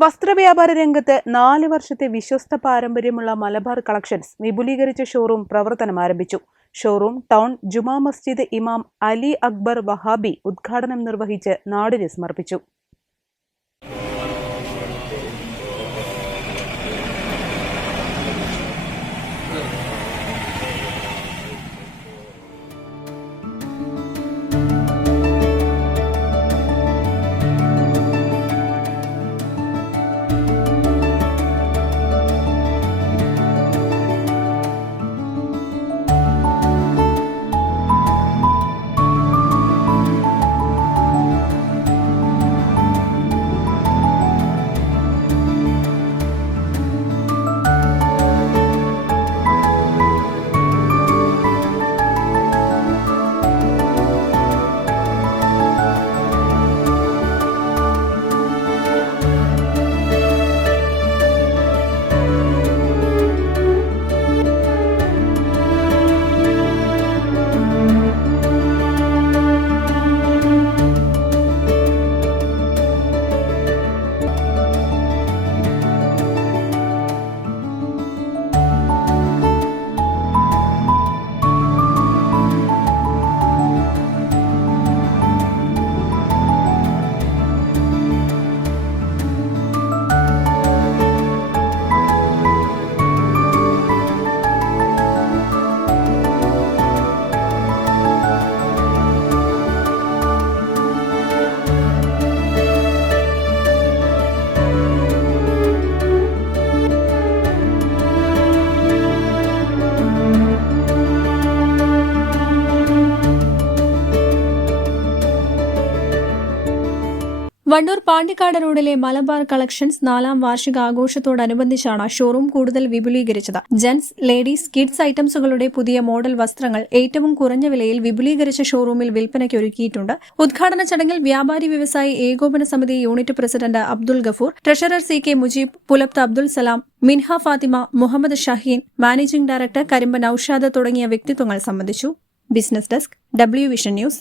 വസ്ത്രവ്യാപാര രംഗത്ത് 4 വർഷത്തെ വിശ്വസ്ത പാരമ്പര്യമുള്ള മലബാർ കളക്ഷൻസ് വിപുലീകരിച്ച ഷോറൂം പ്രവർത്തനം ആരംഭിച്ചു. ഷോറൂം ടൗൺ ജുമാ മസ്ജിദ് ഇമാം അലി അക്ബർ വഹാബി ഉദ്ഘാടനം നിർവഹിച്ച് നാടിന് സമർപ്പിച്ചു. വണ്ടൂർ പാണ്ടിക്കാട് റോഡിലെ മലബാർ കളക്ഷൻസ് 4ാം വാർഷികാഘോഷത്തോടനുബന്ധിച്ചാണ് ഷോറൂം കൂടുതൽ വിപുലീകരിച്ചത്. ജെന്റ്സ്, ലേഡീസ്, കിഡ്സ് ഐറ്റംസുകളുടെ പുതിയ മോഡൽ വസ്ത്രങ്ങൾ ഏറ്റവും കുറഞ്ഞ വിലയിൽ വിപുലീകരിച്ച ഷോറൂമിൽ വിൽപ്പനയ്ക്ക് ഒരുക്കിയിട്ടുണ്ട്. ഉദ്ഘാടന ചടങ്ങിൽ വ്യാപാരി വ്യവസായി ഏകോപന സമിതി unit president Abdul Gafoor, treasurer CK Mujeeb, പുലപ്ത് അബ്ദുൽ സലാം, മിൻഹ ഫാത്തിമ, മുഹമ്മദ് ഷഹീൻ, മാനേജിംഗ് ഡയറക്ടർ കരിമ്പ നൌഷാദ് തുടങ്ങിയ വ്യക്തിത്വങ്ങൾ സംബന്ധിച്ചു. Business desk, W vision news.